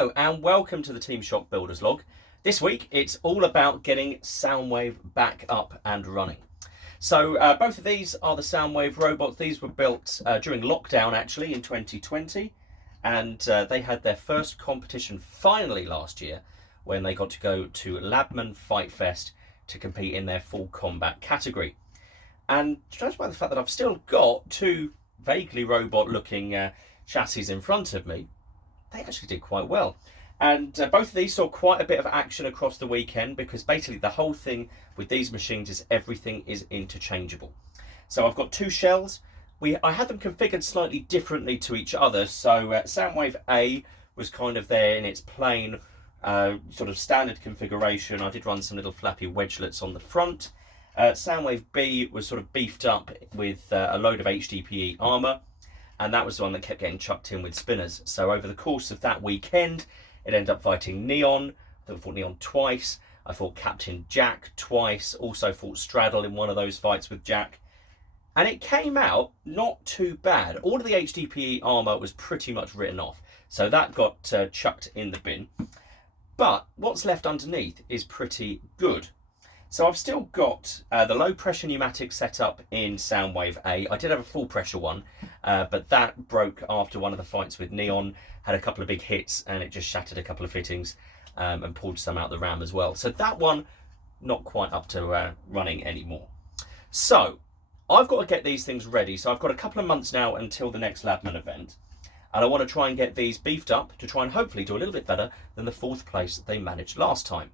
Hello and welcome to the Team Shock Builders Log. This week it's all about getting Soundwave back up and running. So both of these are the Soundwave robots. These were built during lockdown actually in 2020, and they had their first competition finally last year when they got to go to Labman Fightfest to compete in their full combat category. And judged by the fact that I've still got two vaguely robot looking chassis in front of me, they actually did quite well. And both of these saw quite a bit of action across the weekend, because basically the whole thing with these machines is everything is interchangeable. So I've got two shells. I had them configured slightly differently to each other. So Soundwave A was kind of there in its plain sort of standard configuration. I did run some little flappy wedgelets on the front. Soundwave B was sort of beefed up with a load of HDPE armour, and that was the one that kept getting chucked in with spinners. So over the course of that weekend, it ended up fighting Neon. I fought Neon twice. I fought Captain Jack twice. Also fought Straddle in one of those fights with Jack. And it came out not too bad. All of the HDPE armour was pretty much written off. So that got chucked in the bin. But what's left underneath is pretty good. So I've still got the low pressure pneumatic set up in Soundwave A. I did have a full pressure one, but that broke after one of the fights with Neon. Had a couple of big hits and it just shattered a couple of fittings and pulled some out the RAM as well. So that one, not quite up to running anymore. So I've got to get these things ready. So I've got a couple of months now until the next Labman event. And I want to try and get these beefed up to try and hopefully do a little bit better than the 4th place that they managed last time.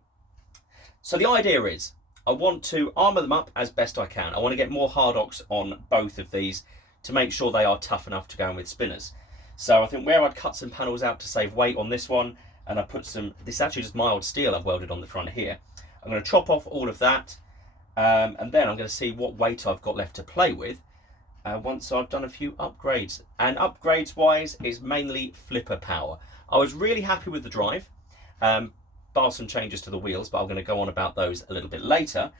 So the idea is, I want to armour them up as best I can. I want to get more hardox on both of these to make sure they are tough enough to go in with spinners. So I think where I'd cut some panels out to save weight on this one, and I put some, this is actually just mild steel I've welded on the front here. I'm going to chop off all of that, and then I'm going to see what weight I've got left to play with once I've done a few upgrades. And upgrades wise is mainly flipper power. I was really happy with the drive. Bar some changes to the wheels, but I'm going to go on about those a little bit later.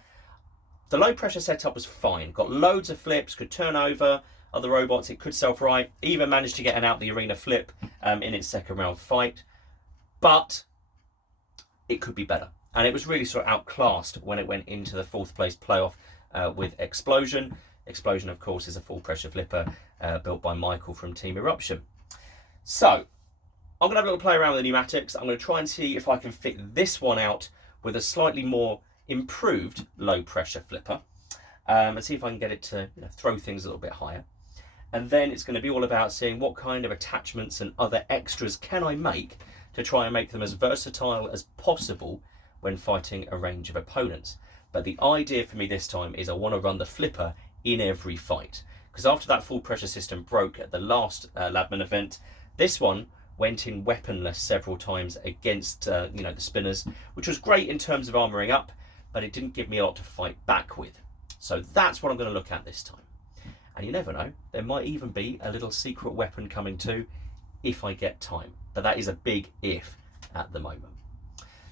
The low pressure setup was fine. Got loads of flips, could turn over other robots, it could self-right, even managed to get an out the arena flip in its second round fight. But it could be better. And it was really sort of outclassed when it went into the 4th place playoff with Explosion. Explosion, of course, is a full pressure flipper built by Michael from Team Eruption. So I'm going to have a little play around with the pneumatics. I'm going to try and see if I can fit this one out with a slightly more improved low pressure flipper and see if I can get it to throw things a little bit higher. And then it's going to be all about seeing what kind of attachments and other extras can I make to try and make them as versatile as possible when fighting a range of opponents. But the idea for me this time is I want to run the flipper in every fight, because after that full pressure system broke at the last Labman event, this one went in weaponless several times against the spinners, which was great in terms of armouring up, but it didn't give me a lot to fight back with. So that's what I'm going to look at this time. And you never know, there might even be a little secret weapon coming too, if I get time. But that is a big if at the moment.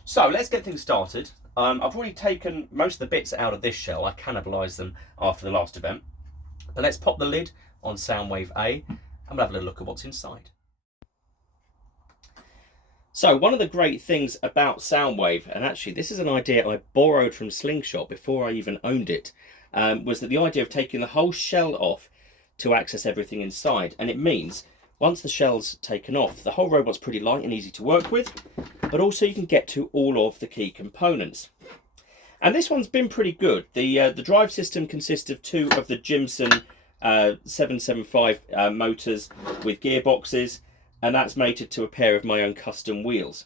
So let's get things started. I've already taken most of the bits out of this shell. I cannibalised them after the last event. But let's pop the lid on Soundwave A and we'll have a little look at what's inside. So one of the great things about Soundwave, and actually this is an idea I borrowed from Slingshot before I even owned it, was that the idea of taking the whole shell off to access everything inside. And it means once the shell's taken off, the whole robot's pretty light and easy to work with, but also you can get to all of the key components. And this one's been pretty good. The drive system consists of 2 of the Jimson 775 motors with gearboxes, and that's mated to a pair of my own custom wheels.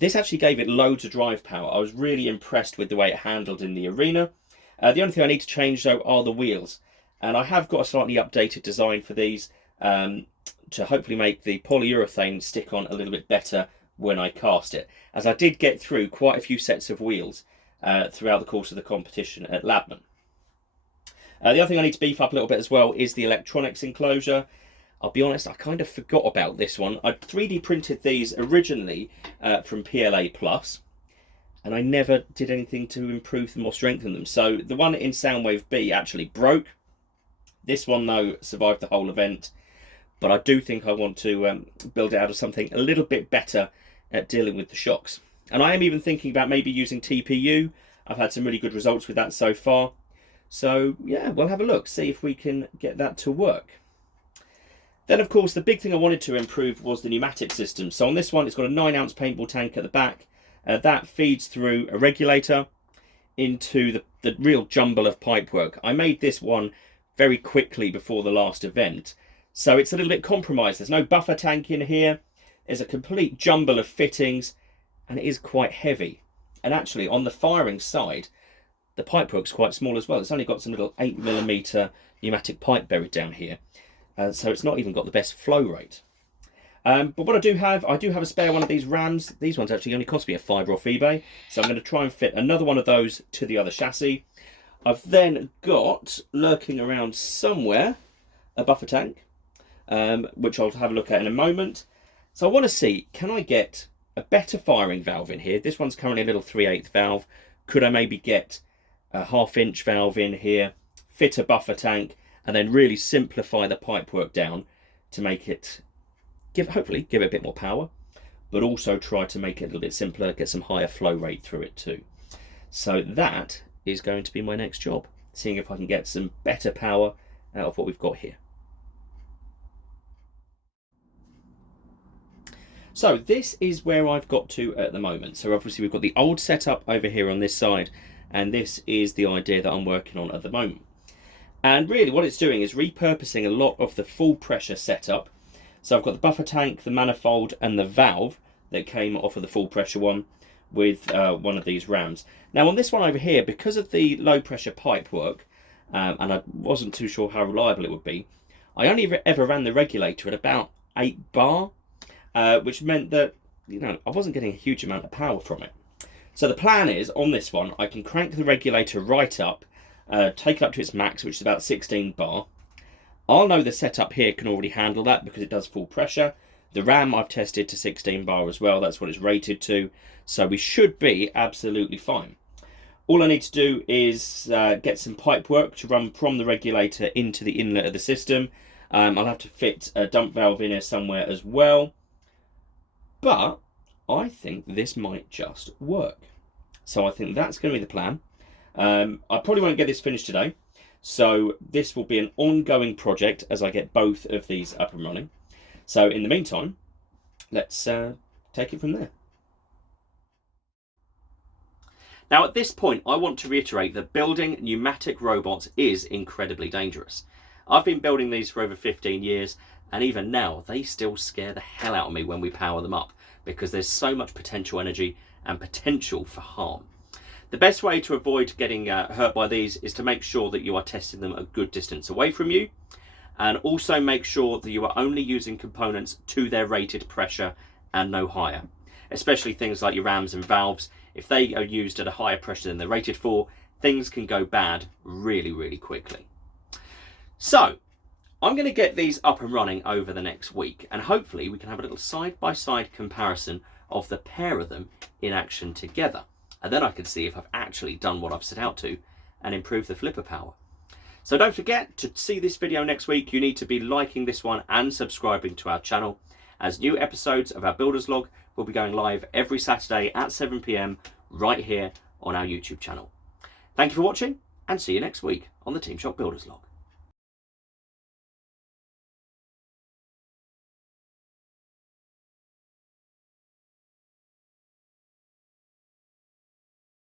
This actually gave it loads of drive power. I was really impressed with the way it handled in the arena. The only thing I need to change though are the wheels, and I have got a slightly updated design for these to hopefully make the polyurethane stick on a little bit better when I cast it, as I did get through quite a few sets of wheels throughout the course of the competition at Labman. The other thing I need to beef up a little bit as well is the electronics enclosure. I'll be honest, I kind of forgot about this one. I 3D printed these originally from PLA Plus, and I never did anything to improve them or strengthen them. So the one in Soundwave B actually broke. This one though survived the whole event. but I do think I want to build it out of something a little bit better at dealing with the shocks. And I am even thinking about maybe using TPU. I've had some really good results with that so far. So yeah, we'll have a look, see if we can get that to work. Then of course the big thing I wanted to improve was the pneumatic system. So on this one, it's got a 9-ounce paintball tank at the back. That feeds through a regulator into the real jumble of pipework. I made this one very quickly before the last event, so it's a little bit compromised. There's no buffer tank in here. There's a complete jumble of fittings, and it is quite heavy. And actually on the firing side, the pipework's quite small as well. It's only got some little 8mm pneumatic pipe buried down here, so it's not even got the best flow rate. But what I do have a spare one of these rams. These ones actually only cost me £5 off eBay, so I'm going to try and fit another one of those to the other chassis. I've then got, lurking around somewhere, a buffer tank, which I'll have a look at in a moment. So I want to see, can I get a better firing valve in here? This one's currently a little 3/8 valve. Could I maybe get a 1/2-inch valve in here, fit a buffer tank, and then really simplify the pipework down to make it hopefully give it a bit more power, but also try to make it a little bit simpler, get some higher flow rate through it too. So that is going to be my next job, seeing if I can get some better power out of what we've got here. So this is where I've got to at the moment. So obviously we've got the old setup over here on this side, and this is the idea that I'm working on at the moment. And really what it's doing is repurposing a lot of the full pressure setup. So I've got the buffer tank, the manifold, and the valve that came off of the full pressure one with one of these rams. Now on this one over here, because of the low pressure pipe work, and I wasn't too sure how reliable it would be, I only ever ran the regulator at about 8 bar, which meant that, you know, I wasn't getting a huge amount of power from it. So the plan is, on this one, I can crank the regulator right up, take it up to its max, which is about 16 bar. I'll know the setup here can already handle that because it does full pressure. The RAM I've tested to 16 bar as well. That's what it's rated to. So we should be absolutely fine. All I need to do is get some pipe work to run from the regulator into the inlet of the system. I'll have to fit a dump valve in here somewhere as well. But I think this might just work. So I think that's going to be the plan. I probably won't get this finished today. So this will be an ongoing project as I get both of these up and running. So in the meantime, let's take it from there. Now at this point, I want to reiterate that building pneumatic robots is incredibly dangerous. I've been building these for over 15 years, and even now they still scare the hell out of me when we power them up, because there's so much potential energy and potential for harm. The best way to avoid getting hurt by these is to make sure that you are testing them a good distance away from you, and also make sure that you are only using components to their rated pressure and no higher. Especially things like your rams and valves. If they are used at a higher pressure than they're rated for, things can go bad really, really quickly. So I'm going to get these up and running over the next week, and hopefully we can have a little side-by-side comparison of the pair of them in action together. And then I can see if I've actually done what I've set out to and improve the flipper power. So don't forget, to see this video next week, you need to be liking this one and subscribing to our channel, as new episodes of our Builder's Log will be going live every Saturday at 7 PM right here on our YouTube channel. Thank you for watching, and see you next week on the Team Shop Builder's Log.